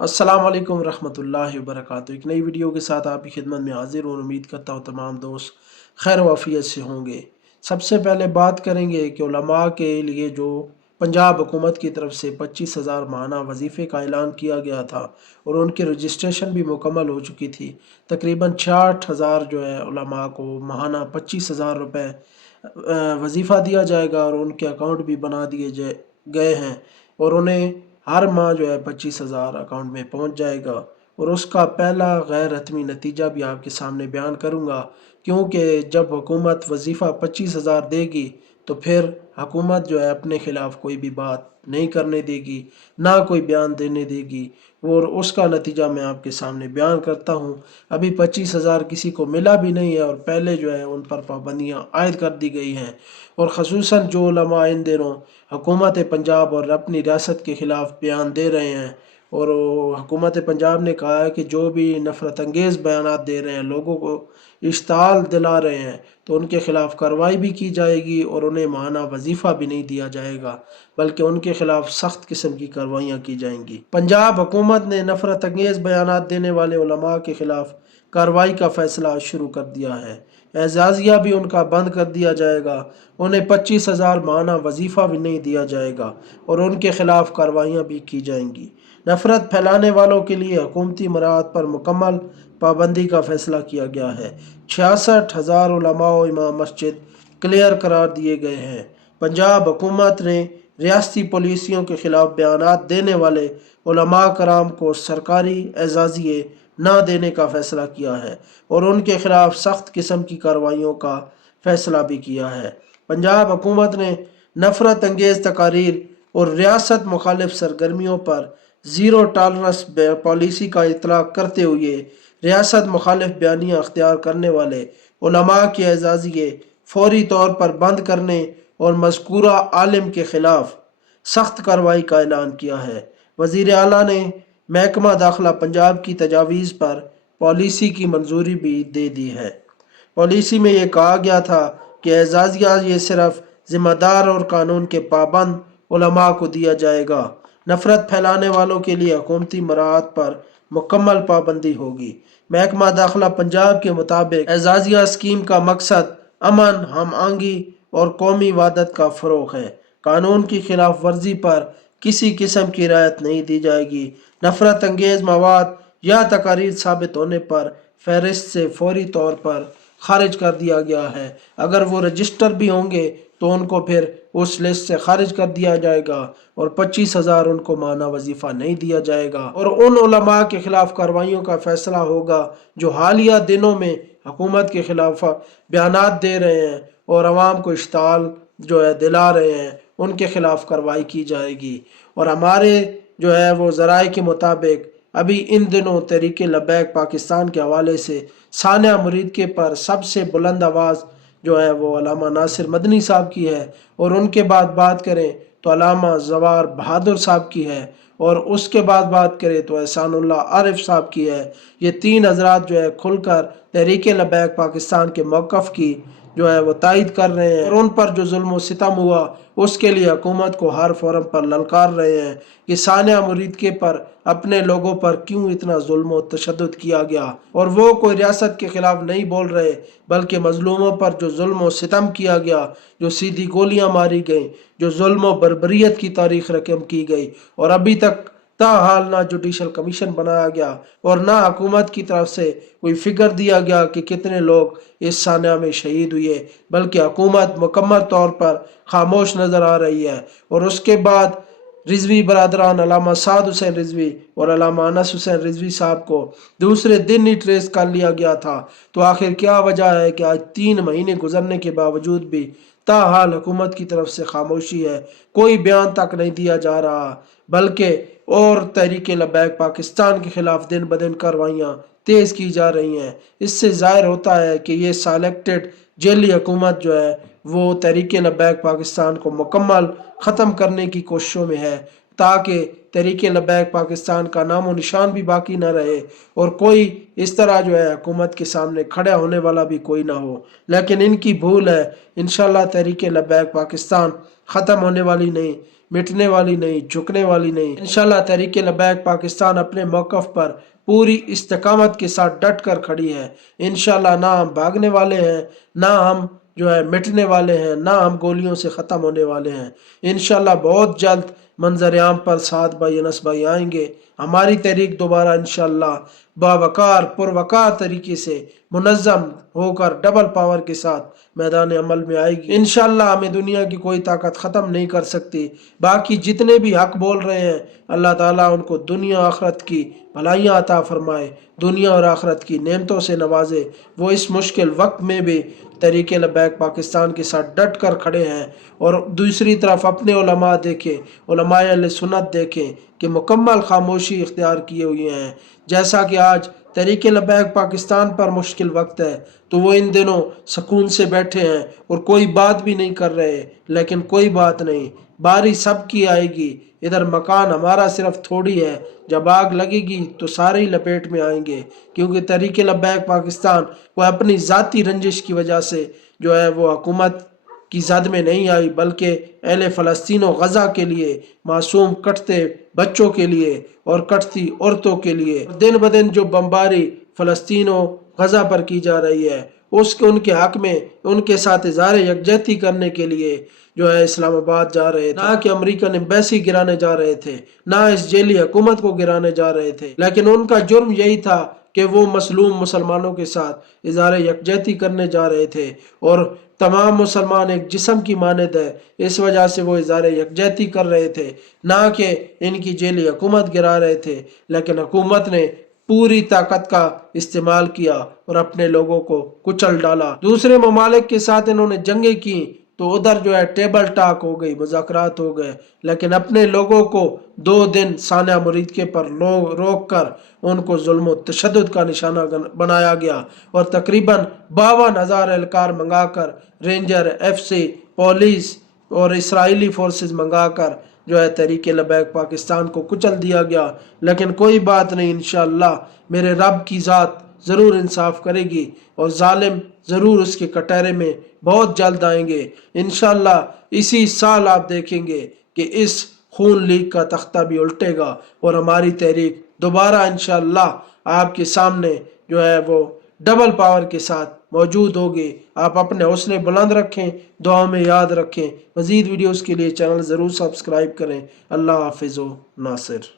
अस्सलाम वालेकुम रहमतुल्लाहि वबरकातुहू। एक नई वीडियो के साथ आपकी खिदमत में हाजिर हूँ। उम्मीद करता हूँ तमाम दोस्त खैर वाफियत से होंगे। सबसे पहले बात करेंगे कि उलमा के लिए जो पंजाब हुकूमत की तरफ से 25,000 माहाना वजीफ़े का ऐलान किया गया था और उनकी रजिस्ट्रेशन भी मुकम्मल हो चुकी थी। तकरीबन 66,000 जो है उलमा को माहाना 25,000 रुपये वजीफ़ा दिया जाएगा और उनके अकाउंट भी बना दिए गए हैं और उन्हें हर माह जो है 25,000 अकाउंट में पहुंच जाएगा। और उसका पहला गैर हतमी नतीजा भी आपके सामने बयान करूंगा, क्योंकि जब हुकूमत वजीफ़ा 25,000 देगी तो फिर हुकूमत जो है अपने ख़िलाफ़ कोई भी बात नहीं करने देगी, ना कोई बयान देने देगी। और उसका नतीजा मैं आपके सामने बयान करता हूँ। अभी 25,000 किसी को मिला भी नहीं है और पहले जो है उन पर पाबंदियाँ आयद कर दी गई हैं। और ख़ुसूसन जो उलमा इन दिनों हुकूमत पंजाब और अपनी रियासत के ख़िलाफ़ बयान दे रहे हैं और हुकूमत पंजाब ने कहा है कि जो भी नफ़रत अंगेज़ बयानात दे रहे हैं, लोगों को इश्ताल दिला रहे हैं, तो उनके ख़िलाफ़ कार्रवाई भी की जाएगी और उन्हें माहाना वजीफ़ा भी नहीं दिया जाएगा, बल्कि उनके ख़िलाफ़ सख्त किस्म की कार्रवाइयाँ की जाएंगी। पंजाब हुकूमत ने नफ़रत अंगेज़ बयानात देने वाले उलमा के ख़िलाफ़ कार्रवाई का फ़ैसला शुरू कर दिया है। एजाज़िया भी उनका बंद कर दिया जाएगा, उन्हें 25,000 माहाना वजीफ़ा भी नहीं दिया जाएगा और उनके ख़िलाफ़ कार्रवाइयाँ भी की जाएंगी। नफ़रत फैलाने वालों के लिए हुकूमती मराहत पर मुकम्मल पाबंदी का फ़ैसला किया गया है। 66,000 उलमा व इमाम मस्जिद क्लियर करार दिए गए हैं। पंजाब हुकूमत ने रियासती पॉलिसियों के ख़िलाफ़ बयानात देने वाले उलमा कराम को सरकारी एजाज़िये ना देने का फ़ैसला किया है और उनके ख़िलाफ़ सख्त किस्म की कार्रवाइयों का फ़ैसला भी किया है। पंजाब हुकूमत ने नफ़रत अंगेज़ तकारीर और रियासत मुखालिफ सरगर्मियों पर ज़ीरो टॉलरेंस पॉलिसी का इतलाक़ करते हुए रियासत मुखालिफ बयानियाँ अख्तियार करने वाले उलमा के एजाज़िये फौरी तौर पर बंद करने और मज़कूरा आलिम के ख़िलाफ़ सख्त कार्रवाई का ऐलान किया है। वज़ीर आला ने महकमा दाखिला पंजाब की तजावीज़ पर पॉलिसी की मंजूरी भी दे दी है। पॉलिसी में ये कहा गया था कि एजाज़िया ये सिर्फ ज़िम्मेदार और कानून के पाबंद उलमा को दिया जाएगा। नफ़रत फैलाने वालों के लिए हुकूमती मराहत पर मुकम्मल पाबंदी होगी। महकमा दाखिला पंजाब के मुताबिक एजाज़िया स्कीम का मकसद अमन, हम आहंगी और कौमी वादत का फ़रोग़ है। कानून की खिलाफ वर्जी पर किसी किस्म की रियायत नहीं दी जाएगी। नफ़रत अंगेज़ मवाद या तकारीर साबित होने पर फहरिस्त से फौरी तौर पर खारिज कर दिया गया है। अगर वो रजिस्टर भी होंगे तो उनको फिर उस लिस्ट से खारिज कर दिया जाएगा और 25,000 उनको माहाना वजीफ़ा नहीं दिया जाएगा। और उन उलमा के ख़िलाफ़ कार्रवाइयों का फ़ैसला होगा जो हालिया दिनों में हुकूमत के ख़िलाफ़ बयानात दे रहे हैं और आवाम को इश्ताल जो है दिला रहे हैं, उनके ख़िलाफ़ कार्रवाई की जाएगी। और हमारे जो है वो ज़राए के मुताबिक अभी इन दिनों तहरीक लब्बैक पाकिस्तान के हवाले से सानिया मुरीद के पर सबसे बुलंद आवाज़ जो है वो अल्लामा नासिर मदनी साहब की है और उनके बाद बात करें तो अल्लामा ज़वार बहादुर साहब की है और उसके बाद बात करें तो एहसानुल्लाह आरिफ साहब की है। ये तीन हजरात जो है खुलकर तहरीक लब्बैक पाकिस्तान के मौक़िफ़ की जो है वो तायद कर रहे हैं और उन पर जो जुल्म व सितम हुआ उसके लिए हुकूमत को हर फोरम पर ललकार रहे हैं कि सानिया मुरीद के पर अपने लोगों पर क्यों इतना जुल्म व तशद्दुद किया गया। और वो कोई रियासत के ख़िलाफ़ नहीं बोल रहे, बल्कि मज़लूमों पर जो जुल्म व सितम किया गया, जो सीधी गोलियां मारी गईं, जो जुल्म व बर्बरियत की तारीख़ रकम की गई और अभी तक ताहाल ना जुडिशल कमीशन बनाया गया और ना हुकूमत की तरफ से कोई फिगर दिया गया कि कितने लोग इस सानिया में शहीद हुए, बल्कि हुकूमत मुकम्मल तौर पर खामोश नज़र आ रही है। और उसके बाद रिजवी बरदरान अल्लामा साद हुसैन रिजवी और अल्लामा अनस हुसैन रिजवी साहब को दूसरे दिन ही ट्रेस कर लिया गया था। तो आखिर क्या वजह है कि आज 3 महीने गुजरने के बावजूद भी ताहाल हुकूमत की तरफ से खामोशी है, कोई बयान तक नहीं दिया जा रहा, बल्कि और तहरीक लब्बैक पाकिस्तान के ख़िलाफ़ दिन ब दिन कार्रवाइयाँ तेज़ की जा रही हैं। इससे ज़ाहिर होता है कि ये सालेक्टेड जेली हुकूमत जो है वो तहरीक लब्बैक पाकिस्तान को मुकम्मल ख़त्म करने की कोशिशों में है, ताकि तहरीक लब्बैक पाकिस्तान का नामो निशान भी बाकी ना रहे और कोई इस तरह जो है हुकूमत के सामने खड़ा होने वाला भी कोई ना हो। लेकिन इनकी भूल है। इंशाअल्लाह तहरीक लब्बैक पाकिस्तान ख़त्म होने वाली नहीं, मिटने वाली नहीं, झुकने वाली नहीं। इंशाल्लाह तहरीक लबैक पाकिस्तान अपने मौक़िफ़ पर पूरी इस्तिकामत के साथ डट कर खड़ी है। इंशाल्लाह ना हम भागने वाले हैं, ना हम जो है मिटने वाले हैं, ना हम गोलियों से ख़त्म होने वाले हैं। इंशाल्लाह बहुत जल्द मंजर आम पर साद भाई, अनस भाई आएंगे। हमारी तहरीक दोबारा इंशाल्लाह बावकार पुरवकार तरीके से मुनज़्ज़म होकर डबल पावर के साथ मैदान अमल में आएगी। इंशाल्लाह हमें दुनिया की कोई ताकत ख़त्म नहीं कर सकती। बाकी जितने भी हक बोल रहे हैं, अल्लाह ताला उनको दुनिया आखरत की भलाइयाँ अता फरमाए, दुनिया और आखरत की नेमतों से नवाजे। वो इस मुश्किल वक्त में भी तहरीक लबैक पाकिस्तान के साथ डट कर खड़े हैं। और दूसरी तरफ अपने उलमा देखें, उलमाए अहले सुन्नत देखें कि मुकम्मल खामोशी इख्तियार किए हुए हैं। जैसा कि आज तहरीक लबैक पाकिस्तान पर मुश्किल वक्त है, तो वो इन दिनों सुकून से बैठे हैं और कोई बात भी नहीं कर रहे। लेकिन कोई बात नहीं, बारी सबकी आएगी। इधर मकान हमारा सिर्फ थोड़ी है, जब आग लगेगी तो सारे ही लपेट में आएंगे। क्योंकि तहरीक लबैक पाकिस्तान वो अपनी ज़ाती रंजिश की वजह से जो है वो हुकूमत की जद में नहीं आई, बल्कि अहले फ़लस्तीन और गज़ा के लिए, मासूम कटते बच्चों के लिए और कटती औरतों के लिए दिन ब दिन जो बमबारी फ़लस्तीन और गज़ा पर की जा रही है, उसके उनके हक में उनके साथ इज़हार यकजहती करने के लिए जो है इस्लामाबाद जा रहे थे। ना कि अमेरिकन एम्बेसी गिराने जा रहे थे, ना इस जेली हुकूमत को गिराने जा रहे थे, लेकिन उनका जुर्म यही था कि वो मसलूम मुसलमानों के साथ इज़हार यकजहती करने जा रहे थे। और तमाम मुसलमान एक जिस्म की मानद है, इस वजह से वो इज़हार यकजहती कर रहे थे, ना कि इनकी जेली हुकूमत गिरा रहे थे। लेकिन हुकूमत ने पूरी ताकत का इस्तेमाल किया और अपने लोगों को कुचल डाला। दूसरे ममालिक के साथ इन्होंने जंगें की तो उधर जो है टेबल टाक हो गई, मुज़ाकरात हो गए। लेकिन अपने लोगों को 2 दिन सानिया मुरीद के पर रोक कर उनको जुल्म व तशद्दुद का निशाना बनाया गया और तकरीबन 52,000 एहलकार मंगाकर रेंजर, FC, पुलिस और इसराइली फोर्सेस मंगाकर जो है तहरीक लबैक पाकिस्तान को कुचल दिया गया। लेकिन कोई बात नहीं, इंशाअल्लाह मेरे रब की ज़ात ज़रूर इंसाफ करेगी और जालिम ज़रूर उसके कटहरे में बहुत जल्द आएंगे। इंशाअल्लाह इसी साल आप देखेंगे कि इस खून लीग का तख्ता भी उल्टेगा और हमारी तहरीक दोबारा इंशाअल्लाह आपके सामने जो है वो डबल पावर के साथ मौजूद होगी। आप अपने हौसले बुलंद रखें, दुआ में याद रखें। मज़ीद वीडियोज़ के लिए चैनल ज़रूर सब्सक्राइब करें। अल्लाह हाफ़िज़ व नासिर।